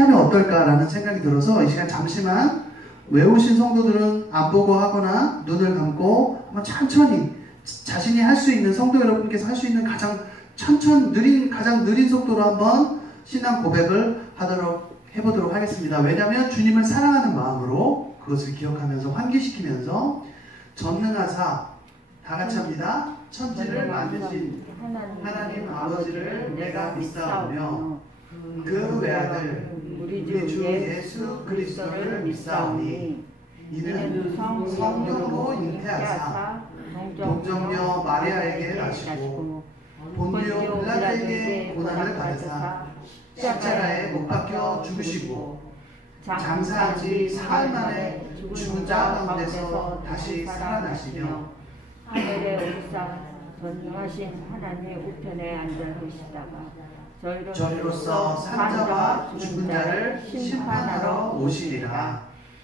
하면 어떨까라는 생각이 들어서 이 시간 잠시만 외우신 성도들은 안 보고 하거나 눈을 감고 한번 천천히 자신이 할 수 있는, 성도 여러분께서 할 수 있는 가장 가장 느린 속도로 한번 신앙 고백을 해보도록 하겠습니다. 왜냐하면 주님을 사랑하는 마음으로 그것을 기억하면서 환기시키면서 전능하사, 다 같이 합니다. 천지를 만드신 하나님 아버지를 내가 믿사오며 그 외아들 우리 주 예수 그리스도를 믿사오니 이는 성령으로 잉태하사 동정녀 마리아에게 나시고 본디오 빌라도에게 고난을 받으사 십자가에 못 박혀 죽으시고 장사한 지 사흘 만에 죽은 자 가운데서 다시 살아나시며 하늘에 오르사 전능하신 하나님의 우편에 앉아 계시다가 저희로서 산자와 죽은 자를 심판하러 오시리라.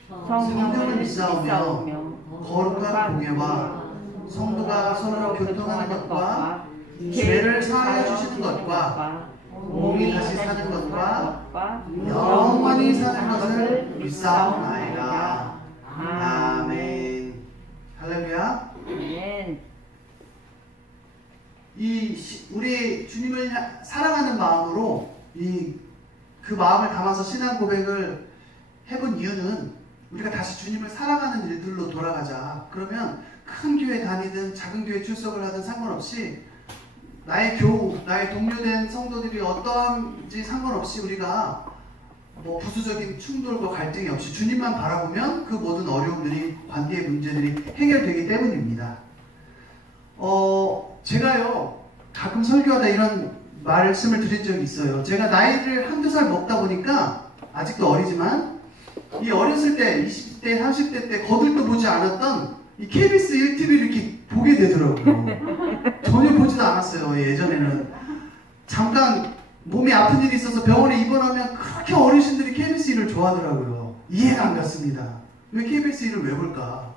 성령을 믿사오며 거룩한 공예와 성도가 서로 교통하는 것과 죄를 사하여 주시는 것과 몸이 다시 사는 것과 영원히 사는 것을 믿사옵나이다. 아멘. 할렐루야. 아멘. 우리 주님을 사랑하는 마음으로 그 마음을 담아서 신앙 고백을 해본 이유는 우리가 다시 주님을 사랑하는 일들로 돌아가자. 그러면 큰 교회 다니든 작은 교회 출석을 하든 상관없이 나의 동료된 성도들이 어떠한지 상관없이 우리가 부수적인 충돌과 갈등이 없이 주님만 바라보면 그 모든 어려움들이, 관계의 문제들이 해결되기 때문입니다. 제가요 가끔 설교하다 이런 말씀을 드린 적이 있어요. 제가 나이를 한두 살 먹다 보니까 아직도 어리지만 이 어렸을 때 20대 30대 때 거들떠 보지 않았던 이 KBS 1TV를 이렇게 보게 되더라고요. 전혀 보지도 않았어요. 예전에는 잠깐 몸이 아픈 일이 있어서 병원에 입원하면 그렇게 어르신들이 KBS 1을 좋아하더라고요. 이해가 안 갔습니다. 왜 KBS 1을 왜 볼까?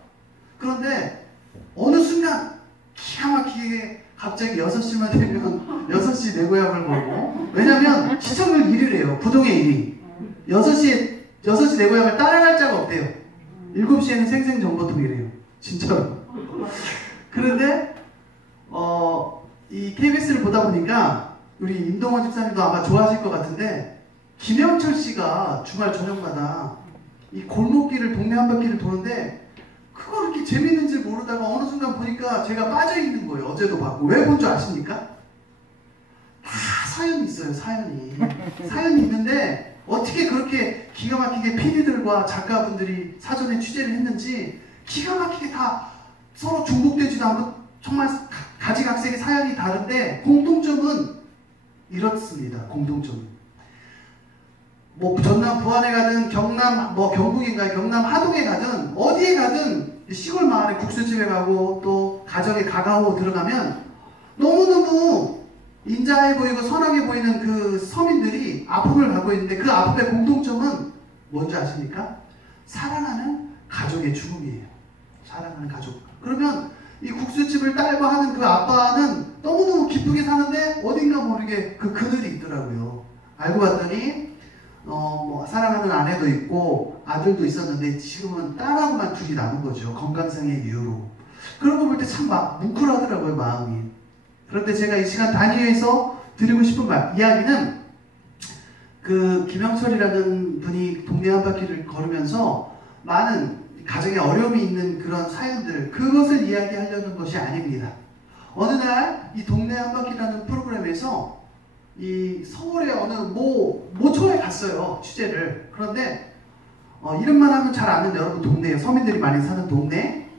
그런데 어느 순간 기가 막히게 갑자기 6시만 되면 6시 내 고향을 보고, 왜냐면 시청률 1위래요. 부동의 1위. 6시 내 고향을 따라갈 자가 없대요. 7시에는 생생정보통이래요. 진짜로. 그런데 이 KBS를 보다 보니까 우리 임동원 집사님도 아마 좋아하실 것 같은데, 김영철 씨가 주말 저녁마다 이 골목길을, 동네 한 바퀴를 도는데 그거 이렇게 재밌는지 모르다가 어느 순간 보니까 제가 빠져있는 거예요. 어제도 봤고. 왜 본 줄 아십니까? 다 사연이 있어요. 사연이 있는데 어떻게 그렇게 기가 막히게 PD들과 작가분들이 사전에 취재를 했는지 기가 막히게 다 서로 중복되지도 않고 정말 가지각색의 사연이 다른데 공통점은 이렇습니다. 공통점은 전남 부안에 가든 경남 경북인가요? 경남 하동에 가든 어디에 가든 시골 마을에 국수집에 가고 또 가정에 가가오 들어가면 너무너무 인자해 보이고 선하게 보이는 그 서민들이 아픔을 갖고 있는데 그 아픔의 공통점은 뭔지 아십니까? 사랑하는 가족의 죽음이에요. 사랑하는 가족. 그러면 이 국수집을 딸고 하는 그 아빠는 너무너무 기쁘게 사는데 어딘가 모르게 그 그늘이 있더라고요. 알고 봤더니 사랑하는 아내도 있고 아들도 있었는데 지금은 딸하고만 둘이 남은 거죠. 건강상의 이유로. 그런 거 볼 때 참 뭉클하더라고요, 마음이. 그런데 제가 이 시간 단위에서 드리고 싶은 이야기는 그 김영철이라는 분이 동네 한 바퀴를 걸으면서 많은 가정에 어려움이 있는 그런 사연들, 그것을 이야기하려는 것이 아닙니다. 어느 날 이 동네 한 바퀴라는 프로그램에서 이 서울의 어느 모초에 갔어요. 취재를. 그런데 이름만 하면 잘 아는 여러분 동네예요. 서민들이 많이 사는 동네.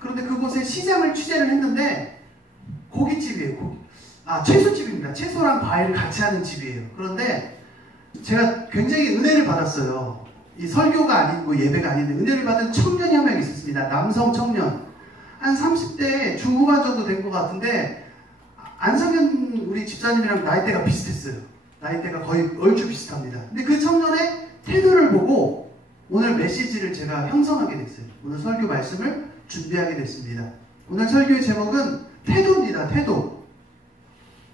그런데 그곳에 시장을 취재를 했는데 고깃집이에요. 채소집입니다. 채소랑 과일을 같이 하는 집이에요. 그런데 제가 굉장히 은혜를 받았어요. 이 설교가 아니고 예배가 아닌데 은혜를 받은 청년이 한 명 있었습니다. 남성 청년. 한 30대 중후반 정도 된 것 같은데 안성현 우리 집사님이랑 나이대가 비슷했어요. 나이대가 거의 얼추 비슷합니다. 근데 그 청년의 태도를 보고 오늘 메시지를 제가 형성하게 됐어요. 오늘 설교 말씀을 준비하게 됐습니다. 오늘 설교의 제목은 태도입니다. 태도.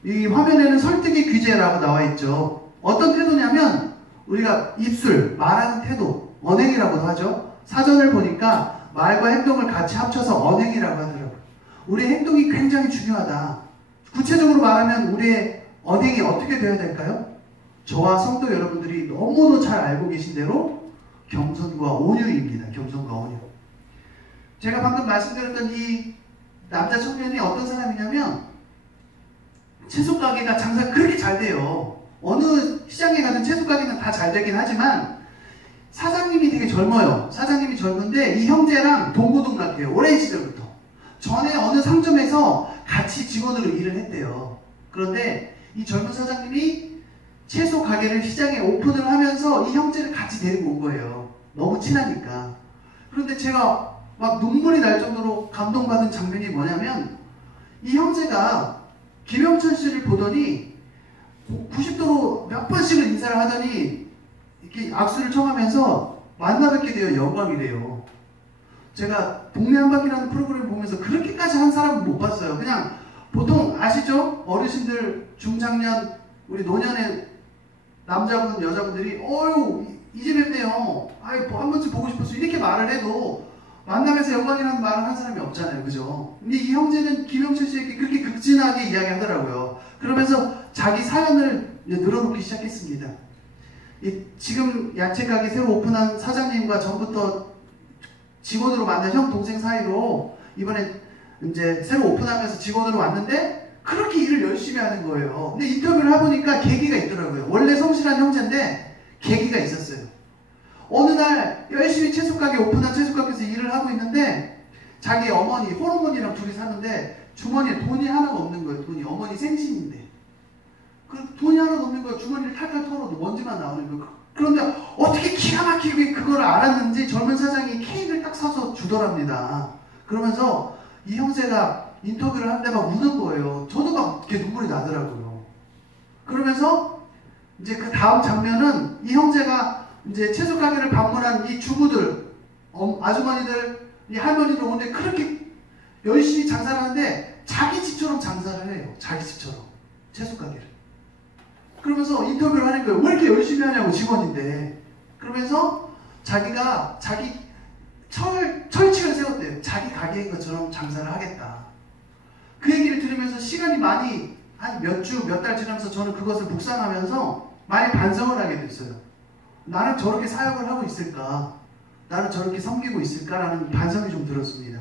이 화면에는 설득의 귀재라고 나와 있죠. 어떤 태도냐면 우리가 입술, 말하는 태도, 언행이라고도 하죠. 사전을 보니까 말과 행동을 같이 합쳐서 언행이라고 하더라고요. 우리의 행동이 굉장히 중요하다. 구체적으로 말하면 우리의 언행이 어떻게 되어야 될까요? 저와 성도 여러분들이 너무도 잘 알고 계신 대로 겸손과 온유입니다. 겸손과 온유. 제가 방금 말씀드렸던 이 남자 청년이 어떤 사람이냐면 채소 가게가 장사가 그렇게 잘 돼요. 어느 시장에 가든 채소 가게는 다 잘 되긴 하지만 사장님이 되게 젊어요. 사장님이 젊은데 이 형제랑 동고동락해요. 오랜 시절부터. 전에 어느 상점에서 같이 직원으로 일을 했대요. 그런데 이 젊은 사장님이 채소 가게를 시장에 오픈을 하면서 이 형제를 같이 데리고 온 거예요. 너무 친하니까. 그런데 제가 막 눈물이 날 정도로 감동받은 장면이 뭐냐면 이 형제가 김영철 씨를 보더니 90도로 몇 번씩을 인사를 하더니 이렇게 악수를 청하면서 만나 뵙게 되어 영광이래요. 제가 동네 한바퀴라는 프로그램을 보면서 그렇게까지 한 사람은 못 봤어요. 그냥 보통 아시죠? 어르신들 중장년 우리 노년의 남자분 여자분들이 어휴 이제 뵙네요. 아이 한 번쯤 보고 싶었어 이렇게 말을 해도 만나면서 영광이라는 말을 한 사람이 없잖아요. 그죠? 근데 이 형제는 김영철 씨에게 그렇게 극진하게 이야기하더라고요. 그러면서 자기 사연을 늘어놓기 시작했습니다. 지금 야채가게 새로 오픈한 사장님과 전부터 직원으로 만난 형 동생 사이로 이번에 이제 새로 오픈하면서 직원으로 왔는데 그렇게 일을 열심히 하는 거예요. 근데 인터뷰를 해보니까 계기가 있더라고요. 원래 성실한 형제인데 계기가 있었어요. 어느 날 열심히 채소가게 오픈한 채소가게에서 일을 하고 있는데 자기 어머니, 홀어머니랑 둘이 사는데 주머니에 돈이 하나가 없는 거예요. 돈이 어머니 생신인데 그 돈이 하나도 없는 거예요. 주머니를 탈탈 털어도 먼지만 나오는 거예요. 그런데 어떻게 기가 막히게 그걸 알았는지 젊은 사장이 케이크를 딱 사서 주더랍니다. 그러면서 이 형제가 인터뷰를 하는데 막 우는 거예요. 저도 막 이렇게 눈물이 나더라고요. 그러면서 이제 그 다음 장면은 이 형제가 이제 채소 가게를 방문한 이 주부들, 아주머니들, 이 할머니들 오는데 그렇게 열심히 장사를 하는데 자기 집처럼 장사를 해요. 자기 집처럼. 채소 가게를. 그러면서 인터뷰를 하는 거예요. 왜 이렇게 열심히 하냐고 직원인데. 그러면서 자기가 자기 철칙을 세웠대요. 자기 가게인 것처럼 장사를 하겠다. 그 얘기를 들으면서 시간이 많이 한 몇 주, 몇 달 지나면서 저는 그것을 묵상하면서 많이 반성을 하게 됐어요. 나는 저렇게 사역을 하고 있을까? 나는 저렇게 섬기고 있을까라는 반성이 좀 들었습니다.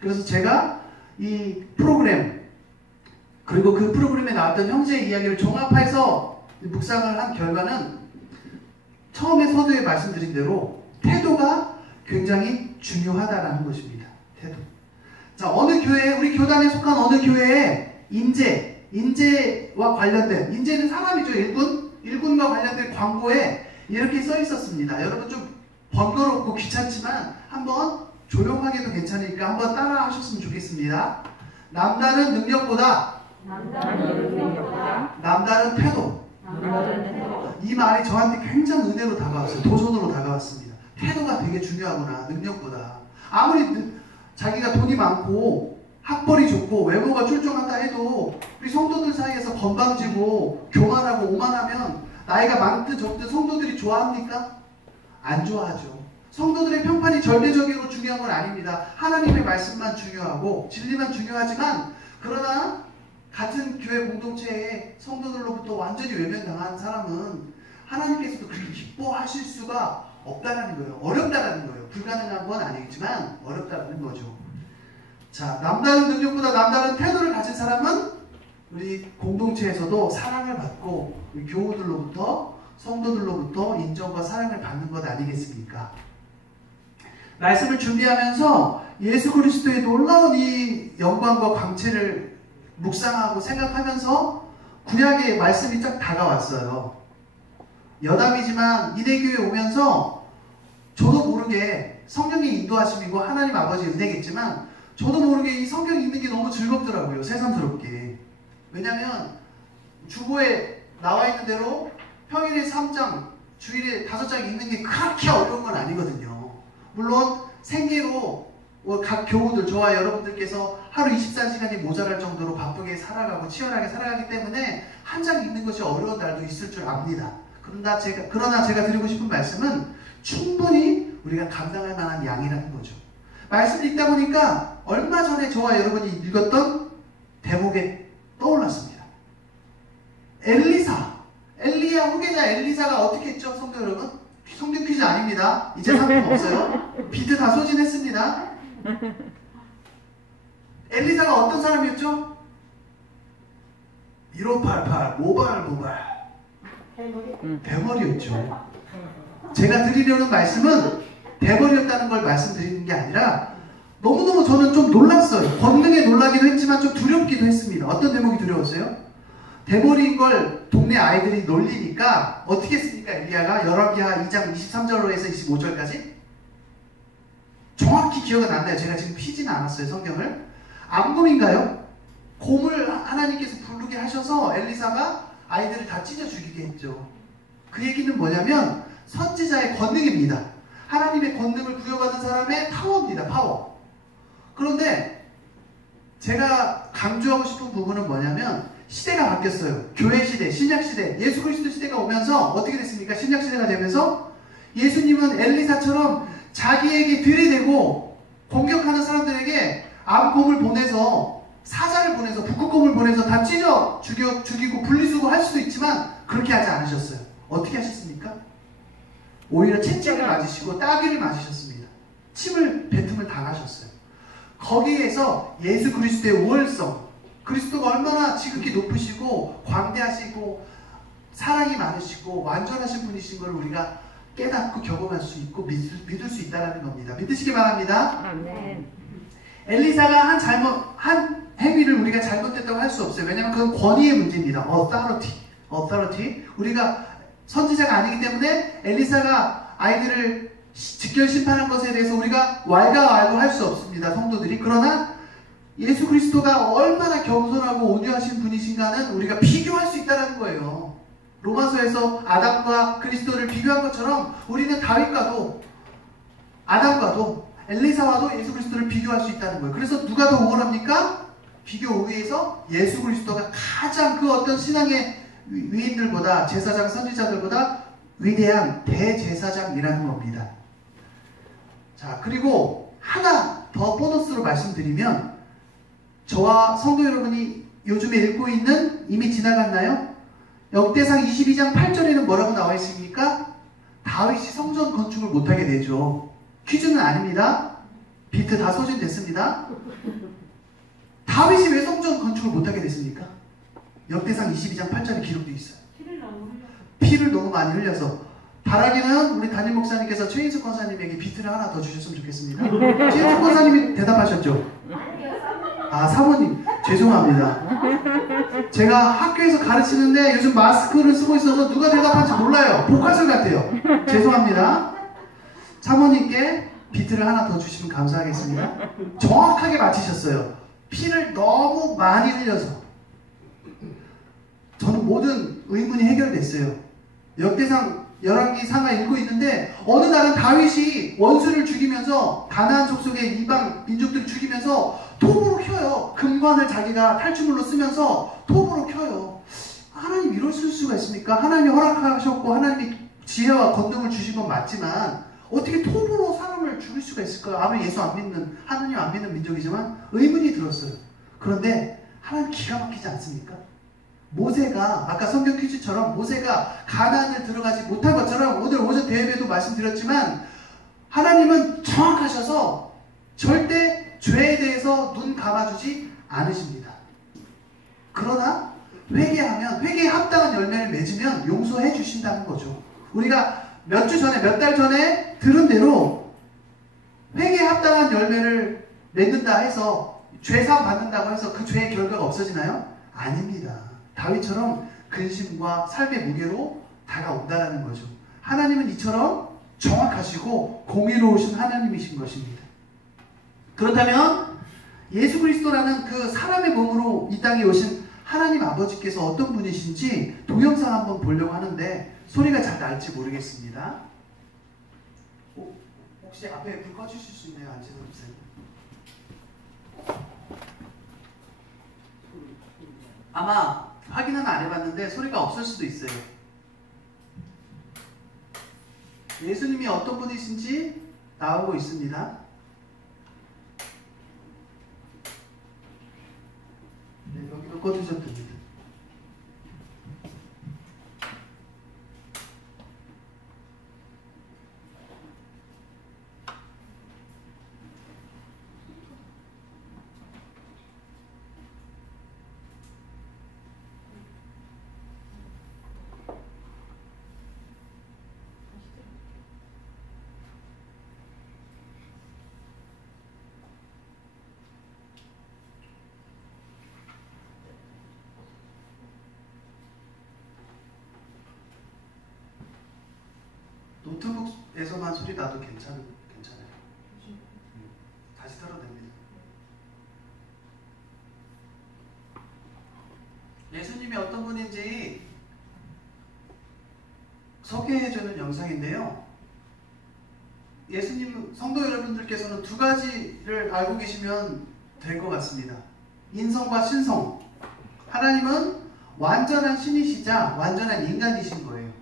그래서 제가 이 프로그램 그리고 그 프로그램에 나왔던 형제의 이야기를 종합해서 묵상을 한 결과는 처음에 서두에 말씀드린 대로 태도가 굉장히 중요하다라는 것입니다. 태도. 자, 어느 교회, 우리 교단에 속한 어느 교회에 인재와 관련된, 인재는 사람이죠. 일군과 관련된 광고에 이렇게 써 있었습니다. 여러분 좀 번거롭고 귀찮지만 한번 조용하게도 괜찮으니까 한번 따라 하셨으면 좋겠습니다. 남다른 능력보다 남다른 태도. 이 말이 저한테 굉장히 은혜로 다가왔어요. 도전으로 다가왔습니다. 태도가 되게 중요하구나. 능력보다. 아무리 자기가 돈이 많고 학벌이 좋고 외모가 출중하다 해도 우리 성도들 사이에서 건방지고 교만하고 오만하면 나이가 많든 적든 성도들이 좋아합니까? 안 좋아하죠. 성도들의 평판이 절대적으로 중요한 건 아닙니다. 하나님의 말씀만 중요하고 진리만 중요하지만 그러나 같은 교회 공동체의 성도들로부터 완전히 외면당한 사람은 하나님께서도 그렇게 기뻐하실 수가 없다라는 거예요. 어렵다라는 거예요. 불가능한 건 아니지만 어렵다라는 거죠. 자, 남다른 능력보다 남다른 태도를 가진 사람은 우리 공동체에서도 사랑을 받고 우리 교우들로부터 성도들로부터 인정과 사랑을 받는 것 아니겠습니까? 말씀을 준비하면서 예수 그리스도의 놀라운 이 영광과 광채를 묵상하고 생각하면서 구약의 말씀이 딱 다가왔어요. 여담이지만 이대교에 오면서 저도 모르게 성령의 인도하심이고 하나님 아버지의 은혜겠지만 저도 모르게 이 성경 읽는 게 너무 즐겁더라고요. 새삼스럽게. 왜냐면 주보에 나와 있는 대로 평일에 3장, 주일에 5장 읽는 게 그렇게 어려운 건 아니거든요. 물론 생계로 각 교우들, 저와 여러분들께서 하루 24시간이 모자랄 정도로 바쁘게 살아가고 치열하게 살아가기 때문에 한 장 읽는 것이 어려운 날도 있을 줄 압니다. 그러나 제가 드리고 싶은 말씀은 충분히 우리가 감당할 만한 양이라는 거죠. 말씀을 읽다 보니까 얼마 전에 저와 여러분이 읽었던 대목에 떠올랐습니다. 엘리야 후계자 엘리사가 어떻게 했죠? 성도 여러분? 성경 퀴즈 아닙니다. 이제 상품 없어요. 비트 다 소진했습니다. 엘리사가 어떤 사람이었죠? 1588 모발 대머리였죠. 제가 드리려는 말씀은 대머리였다는 걸 말씀드리는 게 아니라 너무너무 저는 좀 놀랐어요. 권능에 놀라기도 했지만 좀 두렵기도 했습니다. 어떤 대목이 두려웠어요? 대머리인 걸 동네 아이들이 놀리니까 어떻게 했습니까? 엘리야가 열왕기하 2장 23절로 해서 25절까지 정확히 기억은 안 나요. 제가 지금 피지는 않았어요. 성경을. 암곰인가요? 곰을 하나님께서 부르게 하셔서 엘리사가 아이들을 다 찢어 죽이게 했죠. 그 얘기는 뭐냐면 선지자의 권능입니다. 하나님의 권능을 부여받은 사람의 파워입니다. 파워. 그런데 제가 강조하고 싶은 부분은 뭐냐면 시대가 바뀌었어요. 교회 시대, 신약 시대, 예수 그리스도 시대가 오면서 어떻게 됐습니까? 신약 시대가 되면서 예수님은 엘리사처럼 자기에게 들이대고 공격하는 사람들에게 암곰을 보내서 사자를 보내서 북극곰을 보내서 다 찢어 죽이고 분리수거 할 수도 있지만 그렇게 하지 않으셨어요. 어떻게 하셨습니까? 오히려 채찍을 맞으시고 따귀를 맞으셨습니다. 침을 뱉음을 당하셨어요. 거기에서 예수 그리스도의 우월성, 그리스도가 얼마나 지극히 높으시고 광대하시고 사랑이 많으시고 완전하신 분이신 걸 우리가 깨닫고 경험할 수 있고 믿을 수 있다는 겁니다. 믿으시기 바랍니다. 아멘. 엘리사가 한 행위를 우리가 잘못됐다고 할 수 없어요. 왜냐하면 그건 권위의 문제입니다. authority. 우리가 선지자가 아니기 때문에 엘리사가 아이들을 직결 심판한 것에 대해서 우리가 왈가왈부할 수 없습니다. 성도들이. 그러나 예수 그리스도가 얼마나 겸손하고 온유하신 분이신가는 우리가 비교할 수 있다는 거예요. 로마서에서 아담과 그리스도를 비교한 것처럼 우리는 다윗과도 아담과도 엘리사와도 예수 그리스도를 비교할 수 있다는 거예요. 그래서 누가 더 우월합니까? 비교 우위에서 예수 그리스도가 가장 그 어떤 신앙의 위인들보다 제사장 선지자들보다 위대한 대제사장이라는 겁니다. 자, 그리고 하나 더 보너스로 말씀드리면 저와 성도 여러분이 요즘에 읽고 있는 이미 지나갔나요? 역대상 22장 8절에는 뭐라고 나와 있습니까? 다윗이 성전 건축을 못하게 되죠. 퀴즈는 아닙니다. 비트 다 소진됐습니다. 다윗이 왜 성전 건축을 못하게 됐습니까? 역대상 22장 8절에 기록되어 있어요. 피를 너무 많이 흘려서. 바라기는 우리 담임 목사님께서 최인숙 권사님에게 비트를 하나 더 주셨으면 좋겠습니다. 최인숙 권사님이 대답하셨죠? 아, 사모님 죄송합니다. 제가 학교에서 가르치는데 요즘 마스크를 쓰고 있어서 누가 대답할지 몰라요. 복화술 같아요. 죄송합니다. 사모님께 비트를 하나 더 주시면 감사하겠습니다. 정확하게 맞히셨어요. 피를 너무 많이 흘려서. 저는 모든 의문이 해결됐어요. 역대상 열왕기 상하 읽고 있는데 어느 날은 다윗이 원수를 죽이면서 가나안 족속의 이방 민족들을 죽이면서 톱으로 켜요. 금관을 자기가 탈취물로 쓰면서 톱으로 켜요. 하나님 이럴 수가 있습니까? 하나님이 허락하셨고 하나님이 지혜와 권능을 주신 건 맞지만 어떻게 톱으로 사람을 죽일 수가 있을까요? 아무리 예수 안 믿는, 하나님 안 믿는 민족이지만 의문이 들었어요. 그런데 하나님 기가 막히지 않습니까? 모세가 아까 성경 퀴즈처럼 모세가 가나안을 들어가지 못한 것처럼 오늘 오전 대회에도 말씀드렸지만 하나님은 정확하셔서 절대 죄에 대해서 눈 감아주지 않으십니다. 그러나 회개하면 회개에 합당한 열매를 맺으면 용서해 주신다는 거죠. 우리가 몇 주 전에 몇 달 전에 들은 대로 회개에 합당한 열매를 맺는다 해서 죄사함 받는다고 해서 그 죄의 결과가 없어지나요? 아닙니다. 다윗처럼 근심과 삶의 무게로 다가온다는 거죠. 하나님은 이처럼 정확하시고 공의로우신 하나님이신 것입니다. 그렇다면 예수 그리스도라는 그 사람의 몸으로 이 땅에 오신 하나님 아버지께서 어떤 분이신지 동영상 한번 보려고 하는데 소리가 잘 날지 모르겠습니다. 혹시 앞에 불 꺼주실 수 있나요? 앉으세요. 아마 확인은 안 해봤는데 소리가 없을 수도 있어요. 예수님이 어떤 분이신지 나오고 있습니다. 네, 여기도 꺼주셔도 됩니다. 노트북에서만 소리 나도 괜찮아요. 다시 들어냅니다. 예수님이 어떤 분인지 소개해주는 영상인데요. 예수님 성도 여러분들께서는 두 가지를 알고 계시면 될 것 같습니다. 인성과 신성. 하나님은 완전한 신이시자 완전한 인간이신 거예요.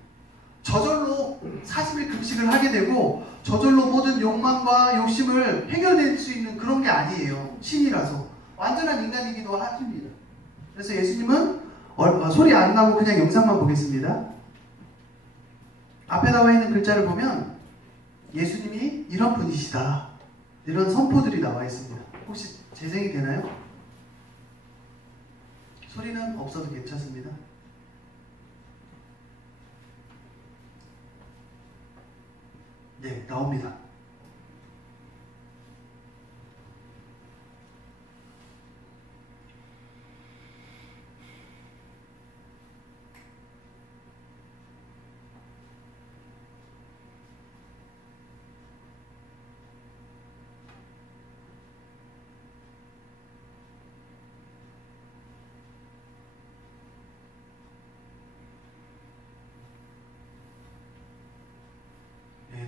저절로 40일 금식을 하게 되고 저절로 모든 욕망과 욕심을 해결낼 수 있는 그런 게 아니에요. 신이라서 완전한 인간이기도 하십니다. 그래서 예수님은 소리 안 나고 그냥 영상만 보겠습니다. 앞에 나와 있는 글자를 보면 예수님이 이런 분이시다, 이런 선포들이 나와 있습니다. 혹시 재생이 되나요? 소리는 없어도 괜찮습니다. 네, 나옵니다.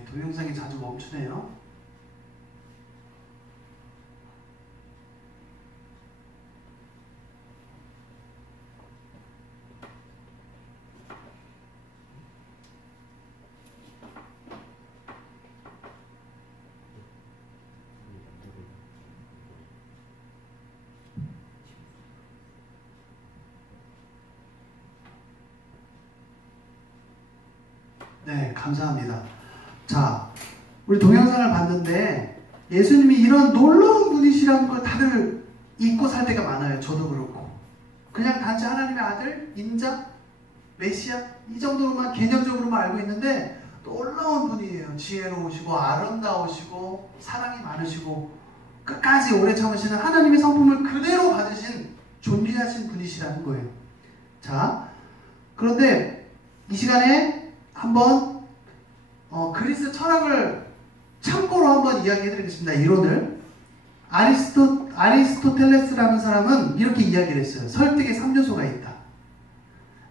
동영상이 자주 멈추네요. 네, 감사합니다. 자, 우리 동영상을 봤는데 예수님이 이런 놀라운 분이시라는 걸 다들 잊고 살 때가 많아요. 저도 그렇고. 그냥 단지 하나님의 아들, 인자, 메시아 이 정도로만 개념적으로만 알고 있는데 놀라운 분이에요. 지혜로우시고 아름다우시고 사랑이 많으시고 끝까지 오래 참으시는 하나님의 성품을 그대로 받으신 존귀하신 분이시라는 거예요. 자, 그런데 이 시간에 한번 그리스 철학을 참고로 한번 이야기해드리겠습니다. 이론을. 아리스토텔레스라는 사람은 이렇게 이야기를 했어요. 설득의 3요소가 있다.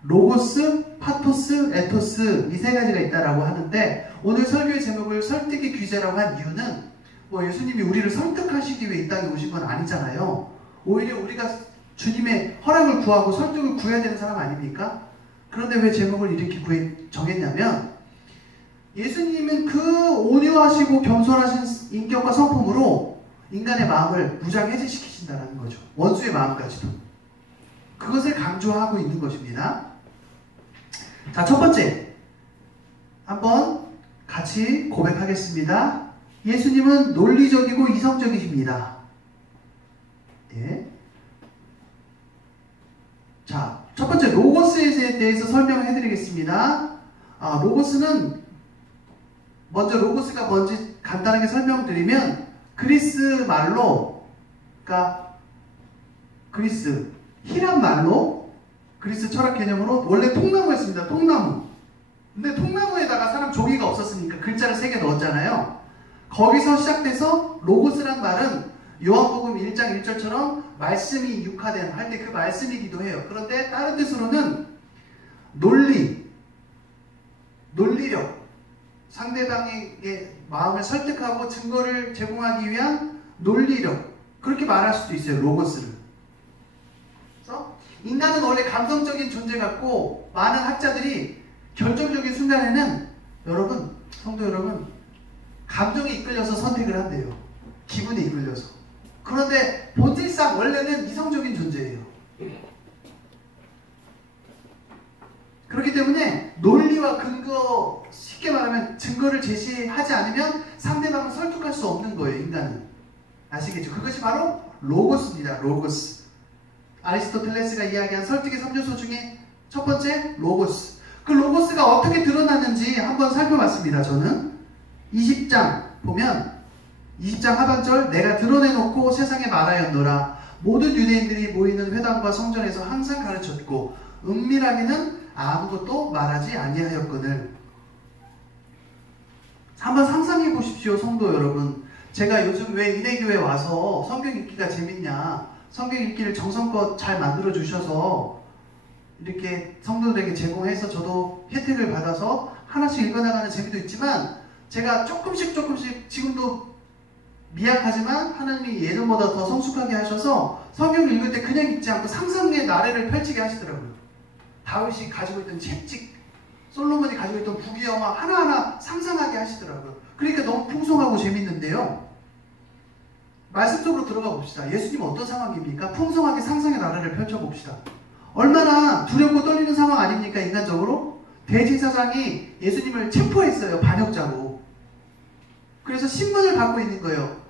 로고스, 파토스, 에토스 이 세 가지가 있다라고 하는데 오늘 설교의 제목을 설득의 귀재라고 한 이유는 뭐 예수님이 우리를 설득하시기 위해 이 땅에 오신 건 아니잖아요. 오히려 우리가 주님의 허락을 구하고 설득을 구해야 되는 사람 아닙니까? 그런데 왜 제목을 이렇게 정했냐면 예수님은 그 온유하시고 겸손하신 인격과 성품으로 인간의 마음을 무장해제시키신다는 거죠. 원수의 마음까지도. 그것을 강조하고 있는 것입니다. 자, 첫 번째 한번 같이 고백하겠습니다. 예수님은 논리적이고 이성적이십니다. 예. 자, 첫 번째 로고스에 대해서 설명을 해드리겠습니다. 로고스는 먼저 로고스가 뭔지 간단하게 설명드리면 그리스 말로, 그러니까 그리스 히람 말로 그리스 철학 개념으로 원래 통나무였습니다. 통나무. 근데 통나무에다가 사람 조기가 없었으니까 글자를 3개 넣었잖아요. 거기서 시작돼서 로고스란 말은 요한복음 1장 1절처럼 말씀이 육화된 할 때 그 말씀이기도 해요. 그런데 다른 뜻으로는 논리력, 상대방의 마음을 설득하고 증거를 제공하기 위한 논리력, 그렇게 말할 수도 있어요. 로고스를. 그래서 인간은 원래 감성적인 존재 같고 많은 학자들이 결정적인 순간에는 여러분 성도 여러분, 감정에 이끌려서 선택을 한대요. 기분에 이끌려서. 그런데 본질상 원래는 이성적인 존재예요. 그렇기 때문에 논리와 근거, 쉽게 말하면 증거를 제시하지 않으면 상대방을 설득할 수 없는 거예요, 인간은. 아시겠죠? 그것이 바로 로고스입니다. 로고스. 아리스토텔레스가 이야기한 설득의 3요소 중에 첫 번째, 로고스. 그 로고스가 어떻게 드러났는지 한번 살펴봤습니다. 저는 20장 보면 20장 하반절, 내가 드러내놓고 세상에 말하였노라. 모든 유대인들이 모이는 회당과 성전에서 항상 가르쳤고 은밀하게는 아무것도 말하지 아니하였거늘. 한번 상상해 보십시오, 성도 여러분. 제가 요즘 왜 인해교회 와서 성경 읽기가 재밌냐, 성경 읽기를 정성껏 잘 만들어 주셔서 이렇게 성도들에게 제공해서 저도 혜택을 받아서 하나씩 읽어나가는 재미도 있지만, 제가 조금씩 지금도 미약하지만 하나님이 예전보다 더 성숙하게 하셔서 성경을 읽을 때 그냥 읽지 않고 상상의 나래를 펼치게 하시더라고요. 다윗이 가지고 있던 채찍, 솔로몬이 가지고 있던 부귀영화 하나하나 상상하게 하시더라고요. 그러니까 너무 풍성하고 재밌는데요. 말씀 속으로 들어가 봅시다. 예수님 어떤 상황입니까? 풍성하게 상상의 나라를 펼쳐봅시다. 얼마나 두렵고 떨리는 상황 아닙니까? 인간적으로. 대제사장이 예수님을 체포했어요. 반역자로. 그래서 신문을 갖고 있는 거예요.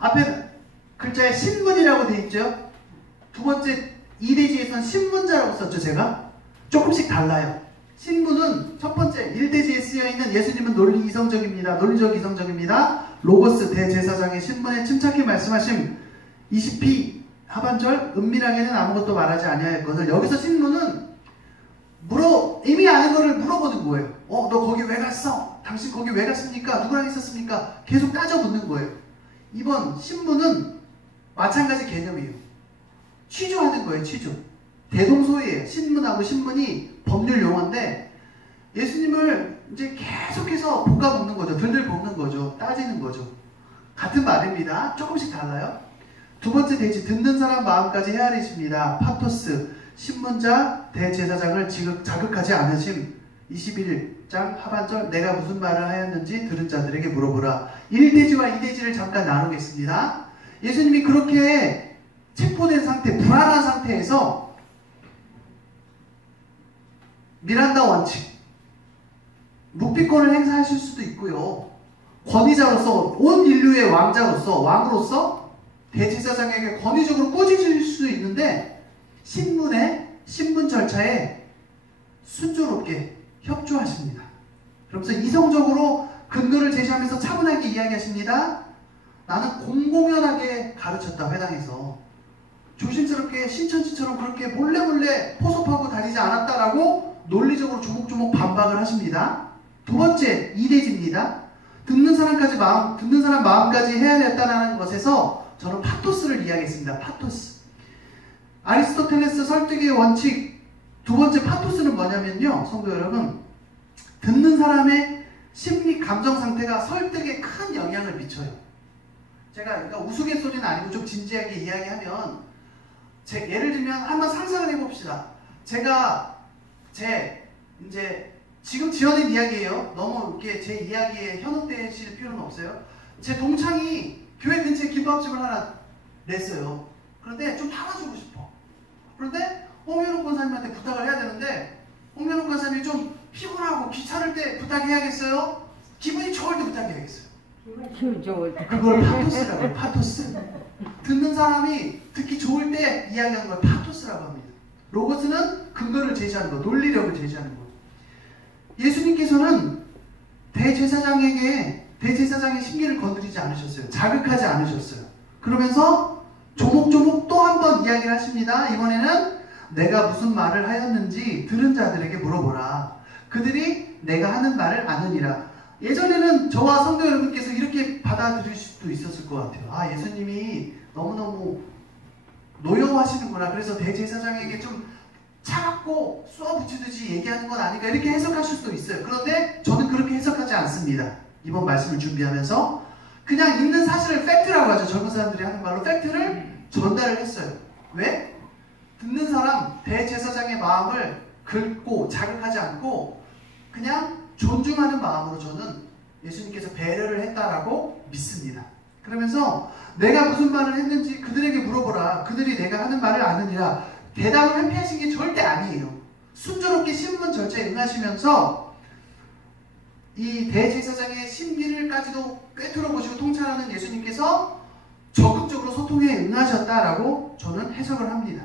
앞에 글자에 신문이라고 되어 있죠. 두 번째 이대지에서는 신문자라고 썼죠. 제가 조금씩 달라요. 신문은 첫 번째 1대지에 쓰여있는 예수님은 논리 이성적입니다. 논리적 이성적입니다. 로고스 대제사장의 신문에 침착히 말씀하심 20p 하반절, 은밀하게는 아무것도 말하지 아니하였거늘. 여기서 신문은 이미 아는 거를 물어보는 거예요. 너 거기 왜 갔어? 당신 거기 왜 갔습니까? 누구랑 있었습니까? 계속 따져묻는 거예요. 이번 신문은 마찬가지 개념이에요. 취조하는 거예요. 취조. 대동소이에요. 신문하고 신문이 법률 용어인데, 예수님을 이제 계속해서 볶아먹는 거죠. 들들 볶는 거죠. 따지는 거죠. 같은 말입니다. 조금씩 달라요. 두 번째 대지, 듣는 사람 마음까지 헤아리십니다. 파토스, 신문자 대제사장을 자극하지 않으심. 21장 하반절, 내가 무슨 말을 하였는지 들은 자들에게 물어보라. 1대지와 2대지를 잠깐 나누겠습니다. 예수님이 그렇게 체포된 상태, 불안한 상태에서 미란다 원칙, 묵비권을 행사하실 수도 있고요. 권위자로서, 온 인류의 왕으로서 대제사장에게 권위적으로 꾸짖으실 수도 있는데, 신문 절차에 순조롭게 협조하십니다. 그러면서 이성적으로 근거를 제시하면서 차분하게 이야기하십니다. 나는 공공연하게 가르쳤다, 회당에서. 조심스럽게 신천지처럼 그렇게 몰래 포섭하고 다니지 않았다라고 논리적으로 조목조목 반박을 하십니다. 두 번째, 이대지입니다. 듣는 사람 마음까지 헤아렸다는 것에서 저는 파토스를 이야기했습니다. 파토스. 아리스토텔레스 설득의 원칙 두 번째 파토스는 뭐냐면요, 성도 여러분, 듣는 사람의 심리 감정 상태가 설득에 큰 영향을 미쳐요. 제가 그러니까 우스갯소리는 아니고 좀 진지하게 이야기하면, 예를 들면 한번 상상을 해봅시다. 제가 이제 지금 지어낸 이야기예요. 너무 이렇게 제 이야기에 현혹되실 필요는 없어요. 제 동창이 교회 근처에 김밥집을 하나 냈어요. 그런데 좀 팔아주고 싶어. 그런데 홍현욱 권사님한테 부탁을 해야 되는데, 홍현욱 권사님이 좀 피곤하고 귀찮을 때 부탁해야겠어요? 기분이 좋을 때 부탁해야겠어요? 기분 좋을 때. 그걸 파토스라고 해요. 파토스. 듣는 사람이 듣기 좋을 때 이야기하는 걸 파토스라고 합니다. 로고스는 근거를 제시하는 거, 논리력을 제시하는 거. 예수님께서는 대제사장의 심기를 건드리지 않으셨어요. 자극하지 않으셨어요. 그러면서 조목조목 또 한 번 이야기를 하십니다. 이번에는 내가 무슨 말을 하였는지 들은 자들에게 물어보라. 그들이 내가 하는 말을 아느니라. 예전에는 저와 성도 여러분께서 이렇게 받아들일 수도 있었을 것 같아요. 아, 예수님이 너무너무 노여워하시는구나. 그래서 대제사장에게 좀 차갑고 쏘아붙이듯이 얘기하는 건 아닌가, 이렇게 해석하실 수도 있어요. 그런데 저는 그렇게 해석하지 않습니다. 이번 말씀을 준비하면서 그냥 있는 사실을 팩트라고 하죠. 젊은 사람들이 하는 말로 팩트를 전달을 했어요. 왜? 듣는 사람, 대제사장의 마음을 긁고 자극하지 않고 그냥 존중하는 마음으로 저는 예수님께서 배려를 했다라고 믿습니다. 그러면서 내가 무슨 말을 했는지 그들에게 물어보라. 그들이 내가 하는 말을 아느니라. 대답을 회피하신 게 절대 아니에요. 순조롭게 신분 절차에 응하시면서 이 대제사장의 심기를까지도 꿰뚫어 보시고 통찰하는 예수님께서 적극적으로 소통에 응하셨다라고 저는 해석을 합니다.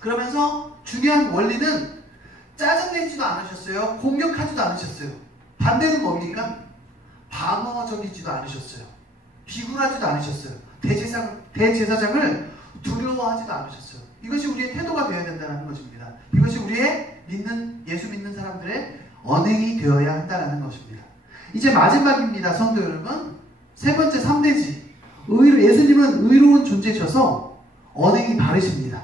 그러면서 중요한 원리는 짜증내지도 않으셨어요. 공격하지도 않으셨어요. 반대는 뭡니까? 방어적이지도 않으셨어요. 비굴하지도 않으셨어요. 대제사장을 두려워하지도 않으셨어요. 이것이 우리의 태도가 되어야 된다는 것입니다. 이것이 우리의 예수 믿는 사람들의 언행이 되어야 한다는 것입니다. 이제 마지막입니다. 성도 여러분. 세 번째 3대지. 예수님은 의로운 존재셔서 언행이 바르십니다.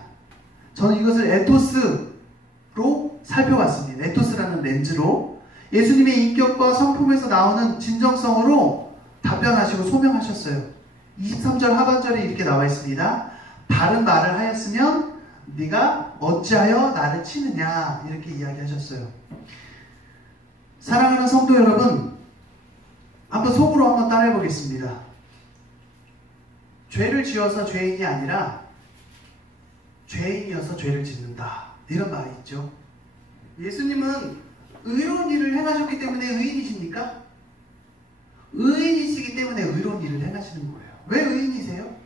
저는 이것을 에토스로 살펴봤습니다. 에토스라는 렌즈로 예수님의 인격과 성품에서 나오는 진정성으로 답변하시고 소명하셨어요. 23절 하반절에 이렇게 나와 있습니다. 바른 말을 하였으면 네가 어찌하여 나를 치느냐, 이렇게 이야기하셨어요. 사랑하는 성도 여러분, 한번 속으로 한번 따라해 보겠습니다. 죄를 지어서 죄인이 아니라 죄인이어서 죄를 짓는다, 이런 말이 있죠. 예수님은 의로운 일을 행하셨기 때문에 의인이십니까? 의인이시기 때문에 의로운 일을 행하시는 거예요. 왜 의인이세요?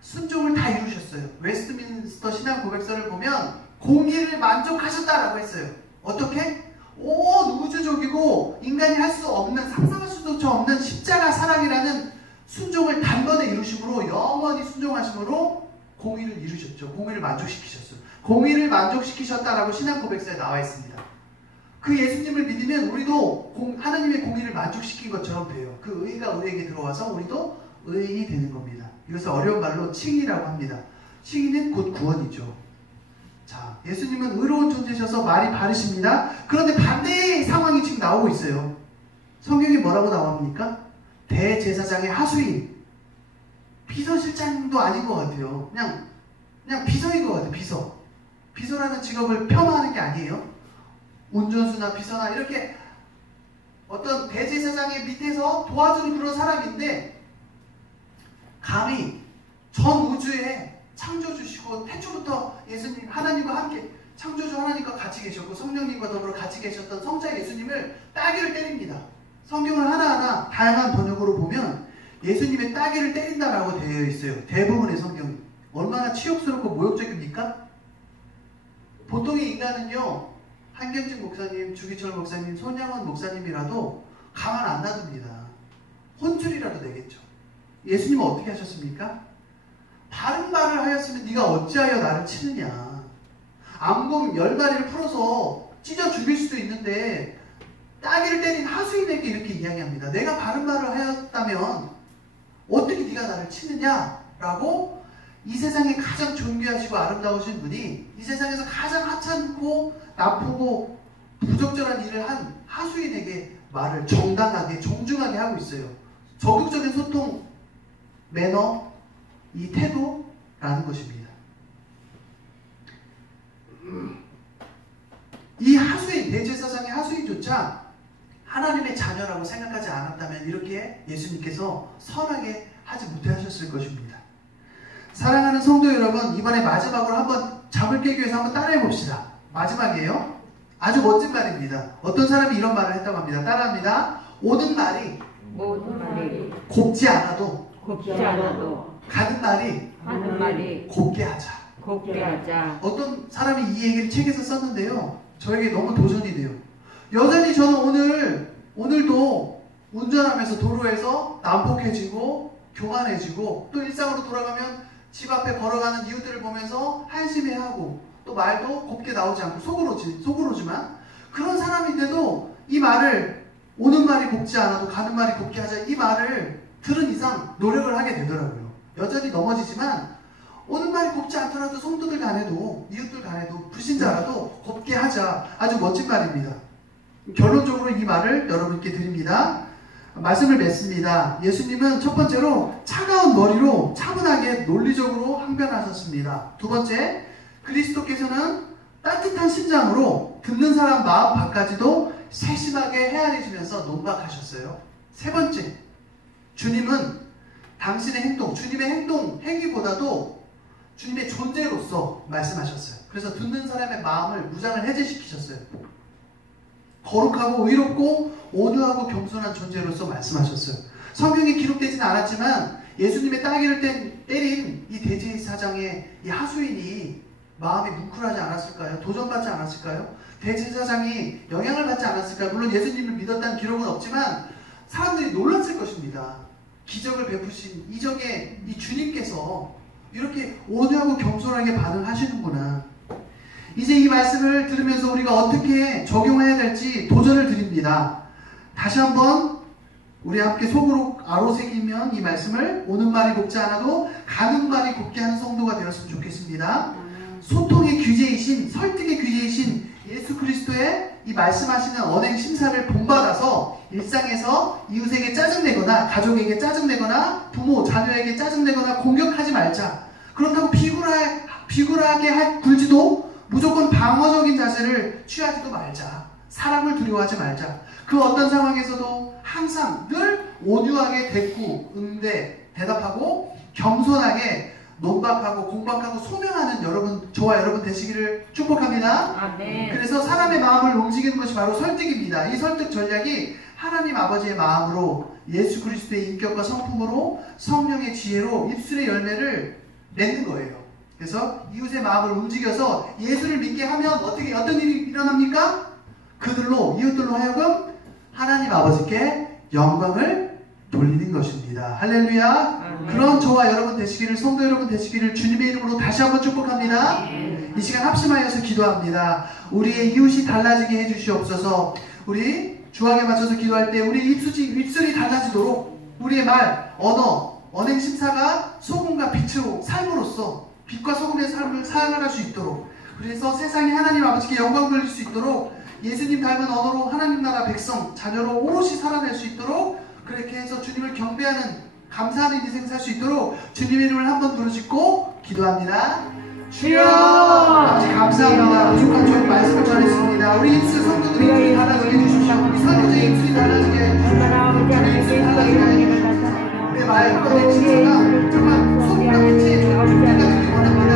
순종을 다 이루셨어요. 웨스트민스터 신앙 고백서를 보면 공의를 만족하셨다라고 했어요. 어떻게? 온 우주적이고 인간이 할 수 없는, 상상할 수도 없는 십자가 사랑이라는 순종을 단번에 이루심으로, 영원히 순종하심으로 공의를 이루셨죠. 공의를 만족시키셨어요. 공의를 만족시키셨다라고 신앙 고백서에 나와 있습니다. 그 예수님을 믿으면 우리도 하나님의 공의를 만족시킨 것처럼 돼요. 그 의가 우리에게 들어와서 우리도 의인이 되는 겁니다. 이것을 어려운 말로 칭의라고 합니다. 칭의는 곧 구원이죠. 자, 예수님은 의로운 존재셔서 말이 바르십니다. 그런데 반대의 상황이 지금 나오고 있어요. 성경이 뭐라고 나옵니까? 대제사장의 하수인, 비서실장도 아닌 것 같아요. 그냥 비서인 것 같아요. 비서라는 직업을 폄하하는 게 아니에요. 운전수나 비서나 이렇게 어떤 대제사장의 밑에서 도와주는 그런 사람인데, 감히 전 우주에 창조주시고 태초부터 예수님, 하나님과 함께, 창조주 하나님과 같이 계셨고 성령님과 더불어 같이 계셨던 성자 예수님을 따귀를 때립니다. 성경을 하나하나 다양한 번역으로 보면 예수님의 따귀를 때린다라고 되어 있어요. 대부분의 성경이. 얼마나 치욕스럽고 모욕적입니까? 보통의 인간은요, 한경직 목사님, 주기철 목사님, 손양원 목사님이라도 가만 안 놔둡니다. 혼쭐이라도 내겠죠. 예수님은 어떻게 하셨습니까? 바른 말을 하였으면 네가 어찌하여 나를 치느냐. 암곰 10마리를 풀어서 찢어 죽일 수도 있는데 따귀를 때린 하수인에게 이렇게 이야기합니다. 내가 바른 말을 하였다면 어떻게 네가 나를 치느냐? 라고 이 세상에 가장 존귀하시고 아름다우신 분이 이 세상에서 가장 하찮고 나쁘고 부적절한 일을 한 하수인에게 말을 정당하게, 정중하게 하고 있어요. 적극적인 소통, 매너, 이 태도라는 것입니다. 이 하수인, 대제사장의 하수인조차 하나님의 자녀라고 생각하지 않았다면 이렇게 예수님께서 선하게 하지 못하셨을 것입니다. 사랑하는 성도 여러분, 이번에 마지막으로 한번 잠을 깨기 위해서 한번 따라해 봅시다. 마지막이에요. 아주 멋진 말입니다. 어떤 사람이 이런 말을 했다고 합니다. 따라합니다. 모든 말이 곱지 않아도 가는 말이 곱게 하자. 어떤 사람이 이 얘기를 책에서 썼는데요, 저에게 너무 도전이 돼요. 여전히 저는 오늘도 운전하면서 도로에서 난폭해지고 교만해지고, 또 일상으로 돌아가면 집 앞에 걸어가는 이웃들을 보면서 한심해하고, 또 말도 곱게 나오지 않고 속으로지만 그런 사람인데도 이 말을, 오는 말이 곱지 않아도 가는 말이 곱게 하자, 이 말을 들은 이상 노력을 하게 되더라고요. 여전히 넘어지지만 오는 말이 곱지 않더라도 성도들 간에도, 이웃들 간에도, 불신자라도 곱게 하자. 아주 멋진 말입니다. 결론적으로 이 말을 여러분께 드립니다. 말씀을 맺습니다. 예수님은 첫 번째로 차가운 머리로 차분하게 논리적으로 항변하셨습니다. 두 번째, 그리스도께서는 따뜻한 심장으로 듣는 사람 마음 밖까지도 세심하게 헤아리시면서 논박하셨어요. 세 번째, 주님은 당신의 행동, 주님의 행동, 행위보다도 주님의 존재로서 말씀하셨어요. 그래서 듣는 사람의 마음을 무장을 해제시키셨어요. 거룩하고 의롭고 온유하고 겸손한 존재로서 말씀하셨어요. 성경에 기록되지는 않았지만 예수님의 따귀를 때린 이 대제사장의 이 하수인이 마음이 뭉클하지 않았을까요? 도전받지 않았을까요? 대제사장이 영향을 받지 않았을까요? 물론 예수님을 믿었다는 기록은 없지만 사람들이 놀랐을 것입니다. 기적을 베푸신 이적의 이 주님께서 이렇게 온유하고 겸손하게 반응하시는구나. 이제 이 말씀을 들으면서 우리가 어떻게 적용해야 될지 도전을 드립니다. 다시 한번 우리 함께 속으로 아로새기면 이 말씀을 오는 말이 곱지 않아도 가는 말이 곱게 하는 성도가 되었으면 좋겠습니다. 소통의 귀재이신, 설득의 귀재이신 예수 그리스도의 이 말씀하시는 언행 심사를 본받아서 일상에서 이웃에게 짜증내거나 가족에게 짜증내거나 부모, 자녀에게 짜증내거나 공격하지 말자. 그렇다고 비굴하게 굴지도 무조건 방어적인 자세를 취하지도 말자. 사람을 두려워하지 말자. 그 어떤 상황에서도 항상 늘 온유하게 대꾸, 대답하고 겸손하게 논박하고 공박하고 소명하는 여러분, 저와 여러분 되시기를 축복합니다. 아멘. 그래서 사람의 마음을 움직이는 것이 바로 설득입니다. 이 설득 전략이 하나님 아버지의 마음으로 예수 그리스도의 인격과 성품으로 성령의 지혜로 입술의 열매를 맺는 거예요. 그래서 이웃의 마음을 움직여서 예수를 믿게 하면 어떤 일이 일어납니까? 그들로, 이웃들로 하여금 하나님 아버지께 영광을 돌리는 것입니다. 할렐루야. 그런 저와 여러분 되시기를, 성도 여러분 되시기를 주님의 이름으로 다시 한번 축복합니다. 이 시간 합심하여서 기도합니다. 우리의 이웃이 달라지게 해주시옵소서. 우리 주학에 맞춰서 기도할 때 우리 입술이 달라지도록 우리의 말, 언행 심사가 소금과 빛으로 삶으로써 빛과 소금의 삶을 살아갈 수 있도록, 그래서 세상에 하나님 아버지께 영광 돌릴 수 있도록 예수님 닮은 언어로 하나님 나라 백성, 자녀로 오롯이 살아낼 수 있도록, 그렇게 해서 주님을 경배하는 감사하는 인생 살 수 있도록 주님의 이름을 한번 부르짖고 기도합니다. 주여! 아버지 감사합니다. 부족한 좋은 말씀을 전했습니다. 우리 입술 성도들의 입술이 달라지게 해주십시오. 우리 설교자의 입술이 달라지게 해주십시오. 우리 입술이 달라지게 해주십시오. 우리의 말, 우리의 진짜가 정말 소금과 빛이 되어주길 원합니다.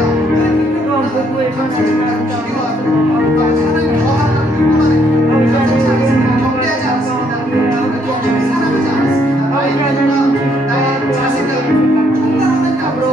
아버지 하나님 더 하나님 궁금하네. 감사하지 않습니다. 경배하지 않습니다. 사랑하지 않습니다. 나의 눈과 나의 자세가 정말 하나님 아버지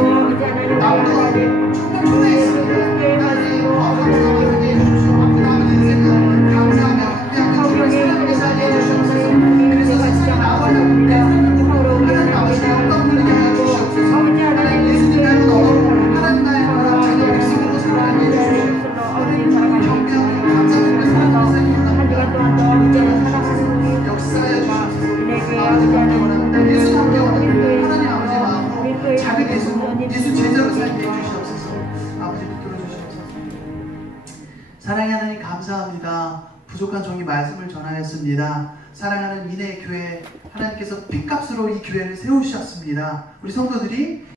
나보다 정말 초라했습니다. 하나님 감사하게 해주십시오. 앞으로 남은 인생은 감사하며 함께하며 사랑하게 살게 해주시옵소서. 그래서 세상에 나와달라고 하나님 아버지 영광 돌리게 하여 주시옵소서. 하나님 예수님 닮은 언어로 하나님 나의 나라 자녀 백성으로 살아가게 해주십시오. 하나님 경배하며 감사드리며 사랑하게 살게 역사하여 주시옵소서. 아버지 함께 원합니다. 예수 함께 원합니다. 하나님 아버지의 마음으로 자기 예수 제자로 살게 해주시옵소서. 아버지 붙들어 주시옵소서. 사랑의 하나님 감사합니다. 부족한 종이 말씀을 전하였습니다. 사랑하는 인의 교회, 하나님께서 핏값으로 이 교회를 세우셨습니다. 우리 성도들이